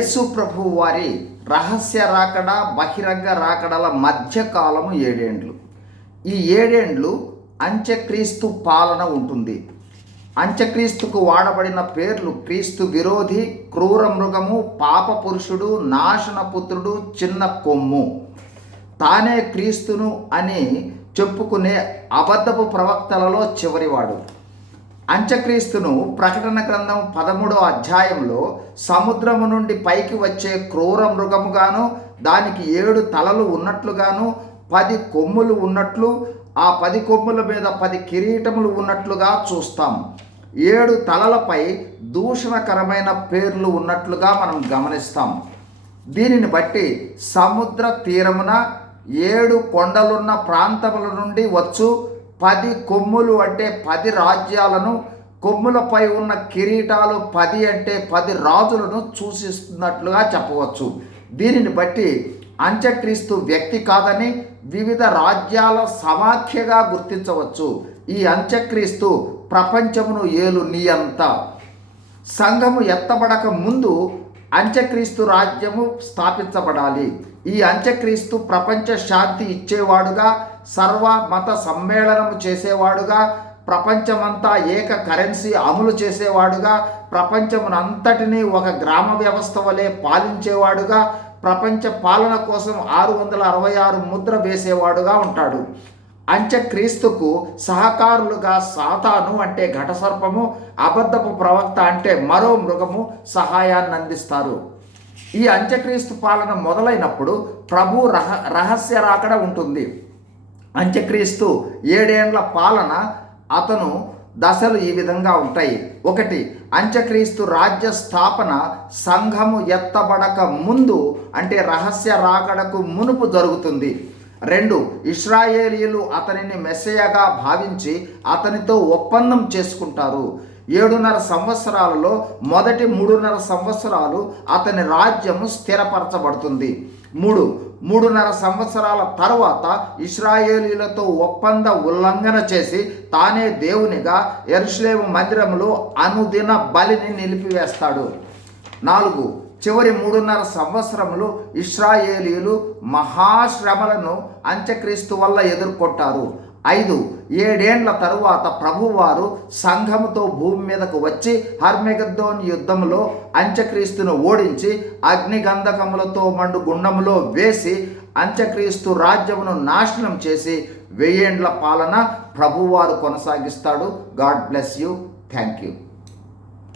యేసు ప్రభు వారి రహస్య రాకడ బహిరంగ రాకడల మధ్యకాలము ఏడేండ్లు. ఈ ఏడేండ్లు అంత్యక్రీస్తు పాలన ఉంటుంది. అంత్యక్రీస్తుకు వాడబడిన పేర్లు క్రీస్తు విరోధి క్రూర మృగము పాప పురుషుడు నాశనపుత్రుడు చిన్న కొమ్ము. తానే క్రీస్తును అని చెప్పుకునే అబద్ధపు ప్రవక్తలలో చివరివాడు. అంత్యక్రీస్తును ప్రకటన గ్రంథం పదమూడో అధ్యాయంలో సముద్రము నుండి పైకి వచ్చే క్రూర మృగముగాను దానికి ఏడు తలలు ఉన్నట్లుగాను పది కొమ్ములు ఉన్నట్లు ఆ పది కొమ్ముల మీద పది కిరీటములు ఉన్నట్లుగా చూస్తాం. ఏడు తలలపై దూషణకరమైన పేర్లు ఉన్నట్లుగా మనం గమనిస్తాం. దీనిని బట్టి సముద్ర తీరమున ఏడు కొండలున్న ప్రాంతముల నుండి వచ్చు పది కొమ్ములు అంటే పది రాజ్యాలను కొమ్ములపై ఉన్న కిరీటాలు పది అంటే పది రాజులను సూచిస్తున్నట్లుగా చెప్పవచ్చు. దీనిని బట్టి అంత్యక్రీస్తు వ్యక్తి కాదని వివిధ రాజ్యాల సమాఖ్యగా గుర్తించవచ్చు. ఈ అంత్యక్రీస్తు ప్రపంచమును ఏలు నియంత సంఘము ఎత్తబడక ముందు అంత్యక్రీస్తు రాజ్యము స్థాపించబడాలి. ఈ అంత్యక్రీస్తు ప్రపంచ శాంతి ఇచ్చేవాడుగా సర్వ మత సమ్మేళనము చేసేవాడుగా ప్రపంచమంతా ఏక కరెన్సీ అమలు చేసేవాడుగా ప్రపంచమునంతటినీ ఒక గ్రామ వ్యవస్థ వలె పాలించేవాడుగా ప్రపంచ పాలన కోసం ఆరు వందల అరవై ఆరు ముద్ర వేసేవాడుగా ఉంటాడు. అంత్యక్రీస్తుకు సహకారులుగా సాతాను అంటే ఘటసర్పము అబద్ధపు ప్రవక్త అంటే మరో మృగము సహాయాన్ని అందిస్తారు ఈ అంత్యక్రీస్తు పాలన మొదలైనప్పుడు ప్రభు రహ రహస్య రాకడ ఉంటుంది. అంత్యక్రీస్తు ఏడేండ్ల పాలన అతను దశలు ఈ విధంగా ఉంటాయి. ఒకటి అంత్యక్రీస్తు రాజ్య స్థాపన సంఘము ఎత్తబడక ముందు అంటే రహస్య రాకడకు మునుపు జరుగుతుంది. రెండు ఇస్రాయేలీలు అతనిని మెస్సయగా భావించి అతనితో ఒప్పందం చేసుకుంటారు. ఏడున్నర సంవత్సరాలలో మొదటి మూడున్నర సంవత్సరాలు అతని రాజ్యము స్థిరపరచబడుతుంది. మూడు మూడున్నర సంవత్సరాల తర్వాత ఇస్రాయేలీలతో ఒప్పంద ఉల్లంఘన చేసి తానే దేవునిగా ఎరుషలేము మందిరంలో అనుదిన బలిని నిలిపివేస్తాడు. నాలుగు చివరి మూడున్నర సంవత్సరములు ఇస్రాయేలీలు మహాశ్రమలను అంత్యక్రీస్తు వల్ల ఎదుర్కొంటారు. ఐదు ఏడేండ్ల తరువాత ప్రభువారు సంఘముతో భూమి మీదకు వచ్చి హర్మెగద్దోన్ యుద్ధములో అంత్యక్రీస్తును ఓడించి అగ్నిగంధకములతో మండు గుండములో వేసి అంత్యక్రీస్తు రాజ్యమును నాశనం చేసి వెయ్యేండ్ల పాలన ప్రభువారు కొనసాగిస్తాడు. God bless you. Thank you